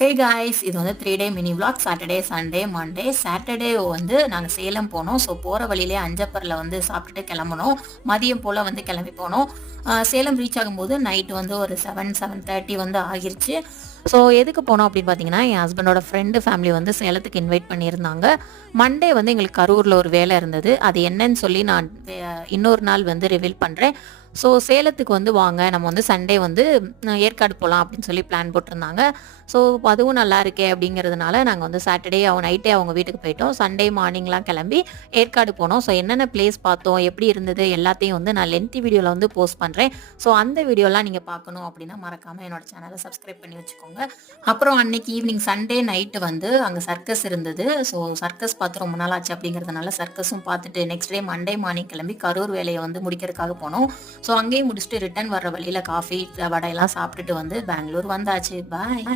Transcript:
Hey guys, இது வந்து 3 day mini vlog. Saturday, Sunday, Monday. Saturday வந்து நாங்கள் சேலம் போனோம். ஸோ போகிற வழியிலே அஞ்சப்பரில் வந்து சாப்பிட்டுட்டு கிளம்புனோம். மதியம் போல் வந்து கிளம்பி போனோம். சேலம் ரீச் ஆகும்போது நைட்டு வந்து ஒரு 7:30 வந்து ஆகிருச்சு. ஸோ எதுக்கு போனோம் அப்படின்னு பார்த்தீங்கன்னா, என் ஹஸ்பண்டோட ஃப்ரெண்டு ஃபேமிலி வந்து சேலத்துக்கு இன்வைட் பண்ணியிருந்தாங்க. மண்டே வந்து எங்களுக்கு கரூரில் ஒரு வேலை இருந்தது. அது என்னன்னு சொல்லி நான் இன்னொரு நாள் வந்து ரிவீல் பண்ணுறேன். ஸோ சேலத்துக்கு வந்து வாங்க, நம்ம வந்து சண்டே வந்து ஏற்காடு போகலாம் அப்படின்னு சொல்லி பிளான் போட்டிருந்தாங்க. ஸோ அதுவும் நல்லா இருக்கே அப்படிங்கிறதுனால நாங்கள் வந்து சாட்டர்டே நைட்டே அவங்க வீட்டுக்கு போயிட்டோம். சண்டே மார்னிங்லாம் கிளம்பி ஏற்காடு போனோம். ஸோ என்னென்ன பிளேஸ் பார்த்தோம், எப்படி இருந்தது எல்லாத்தையும் வந்து நான் லென்த்தி வீடியோவில் வந்து போஸ்ட் பண்ணுறேன். ஸோ அந்த வீடியோலாம் நீங்கள் பார்க்கணும் அப்படின்னா மறக்காமல் என்னோட சேனலை சப்ஸ்கிரைப் பண்ணி வச்சுக்கோங்க. அப்புறம் அன்னைக்கு ஈவினிங் சண்டே நைட்டு வந்து அங்கே சர்க்கஸ் இருந்தது. ஸோ சர்க்கஸ் பார்த்து ரொம்ப நாள் ஆச்சு அப்படிங்கிறதுனால சர்க்கஸும் பார்த்துட்டு நெக்ஸ்ட் டே மண்டே மார்னிங் கிளம்பி கரூர் வேலையை வந்து முடிக்கிறதுக்காக போனோம். ஸோ அங்கேயும் முடிச்சுட்டு ரிட்டர்ன் வர்ற வழியில் காஃபி வடையெல்லாம் சாப்பிட்டுட்டு வந்து பெங்களூர் வந்தாச்சு. பாய்.